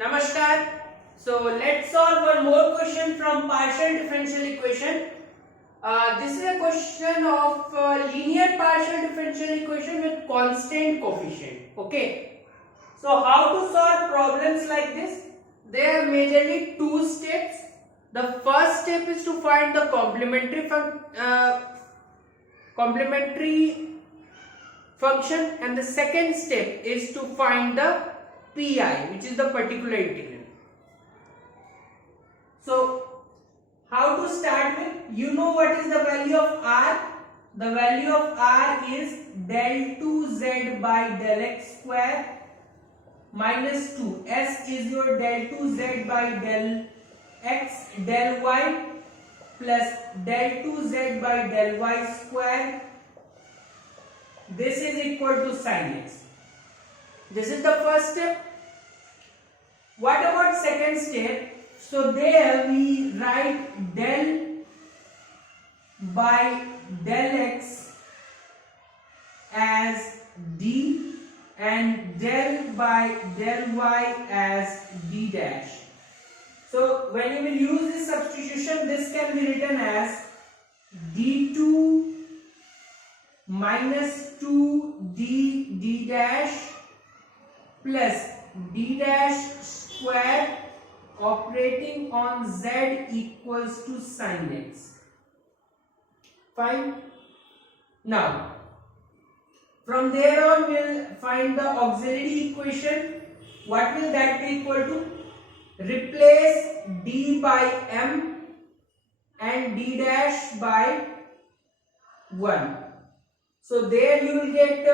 Namaskar. So let's solve one more question from partial differential equation. This is a question of linear partial differential equation with constant coefficient. Okay. So how to solve problems like this? There are majorly two steps. The first step is to find the complementary function, and the second step is to find the pi, which is the particular integral. So how to start with? You know what is the value of r? The value of r is del 2z by del x square minus 2. S is your del 2z by del x del y plus del 2z by del y square. This is equal to sin x. This is the first step. What about second step? So there we write del by del x as d and del by del y as d dash. So when you will use this substitution, this can be written as d2 minus 2d d dash plus d dash square operating on z equals to sin x. Fine. Now from there on we'll find the auxiliary equation. What will that be equal to? Replace d by m and d dash by 1. So there you will get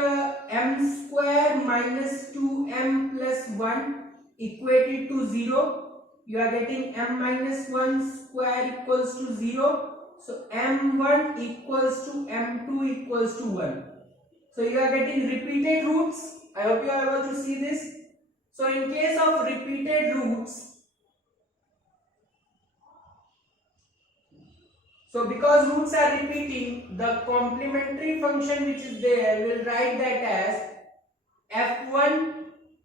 m square minus 2m plus 1 equated to 0. You are getting m minus 1 square equals to 0. So m1 equals to m2 equals to 1. So you are getting repeated roots. I hope you are able to see this. So in case of repeated roots, so because roots are repeating, the complementary function which is there, will write that as f1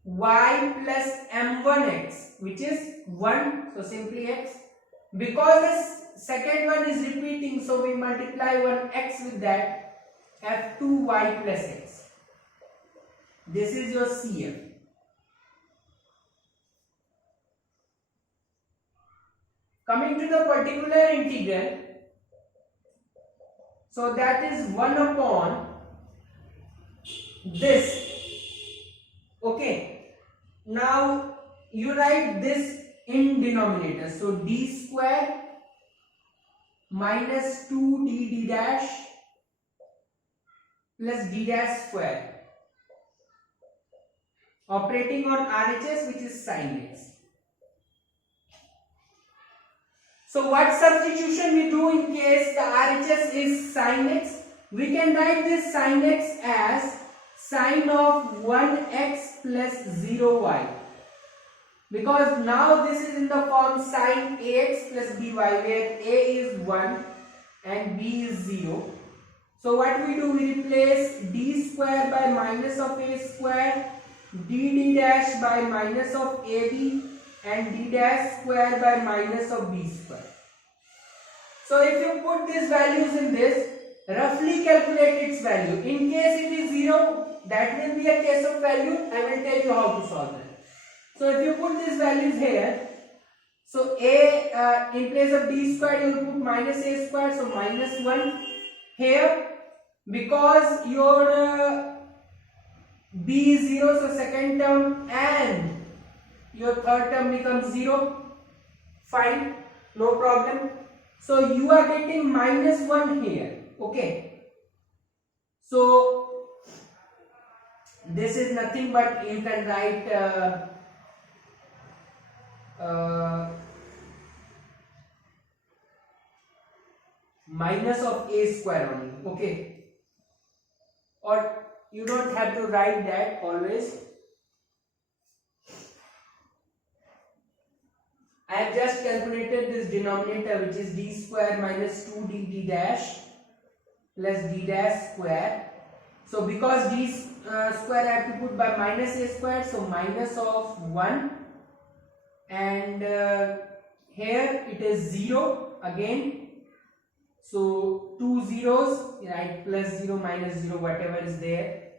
y plus m1x, which is 1, so simply x. Because this second one is repeating, so we multiply 1x with that, f2 y plus x. This is your CF. Coming to the particular integral, so that is 1 upon this. Okay. Now you write this in denominator. So d square minus 2d d dash plus d dash square operating on RHS, which is sin x. So what substitution we do in case the RHS is sin x? We can write this sin x as sin of 1x plus 0y, because now this is in the form sin ax plus by, where a is 1 and b is 0. So what we do, we replace d square by minus of a square, d dash by minus of ab, and d dash square by minus of b square. So if you put these values in this, roughly calculate its value. In case it is 0, that will be a case of value. I will tell you how to solve it. So if you put these values here, so a in place of d squared you will put minus a squared, so minus 1 here. Because your b is 0, so second term and your third term becomes 0. Fine, no problem. So you are getting minus 1 here. Okay. So this is nothing but you can write minus of a square only. Okay. Or you don't have to write that always. I have just calculated this denominator, which is d square minus 2d d dash plus d dash square. So because d square I have to put by minus a square, so minus of 1 and here it is 0 again. So 2 zeros, right? Plus 0, minus 0, whatever is there.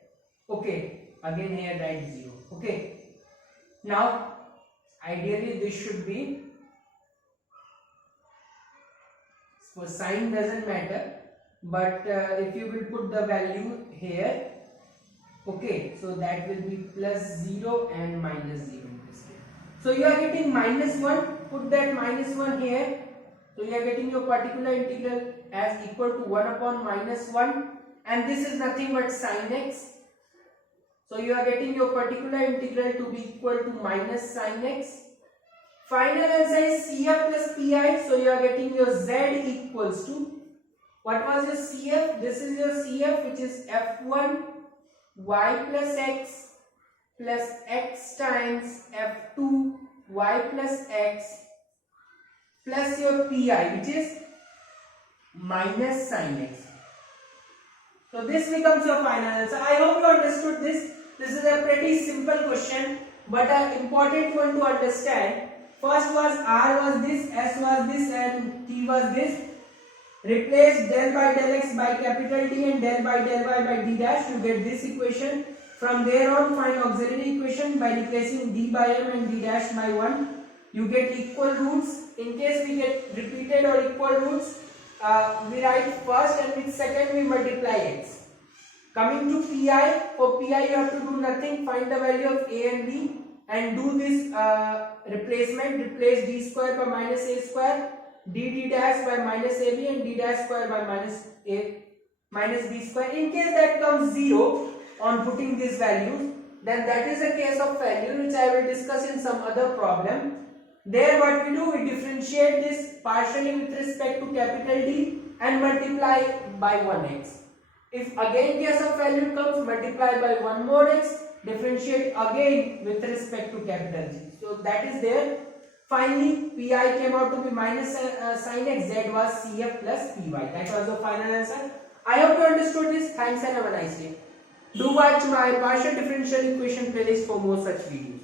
Okay, again here write 0. Okay, now ideally this should be, so sign doesn't matter, but if you will put the value here, okay, so that will be plus 0 and minus 0 in this case. So you are getting minus 1, put that minus 1 here. So you are getting your particular integral as equal to 1 upon minus 1, and this is nothing but sin x. So you are getting your particular integral to be equal to minus sin x. Final answer is CF plus PI. So you are getting your Z equals to, what was your CF? This is your CF, which is F1 y plus x times F2 y plus x plus your Pi, which is minus sin x. So this becomes your final answer. I hope you understood this. This is a pretty simple question, but an important one to understand. First was R was this, S was this, and T was this. Replace del by del x by capital D and del by del y by d dash. You get this equation. From there on, find auxiliary equation by replacing d by m and d dash by 1. You get equal roots. In case we get repeated or equal roots, we write first, and with second we multiply x. Coming to Pi, for Pi you have to do nothing. Find the value of a and b and do this replacement. Replace d square by minus a square, d dash by minus ab, and d dash square by minus b square. In case that comes 0 on putting these values, then that is a case of failure, which I will discuss in some other problem. There what we do, we differentiate this partially with respect to capital D and multiply by 1x. If again case of failure comes, multiply by 1 more x, differentiate again with respect to capital G. So that is there. Finally, Pi came out to be minus sin x, Z was CF plus Py. That was the final answer. I hope you understood this. Thanks and have a nice day. Do watch my partial differential equation playlist for more such videos.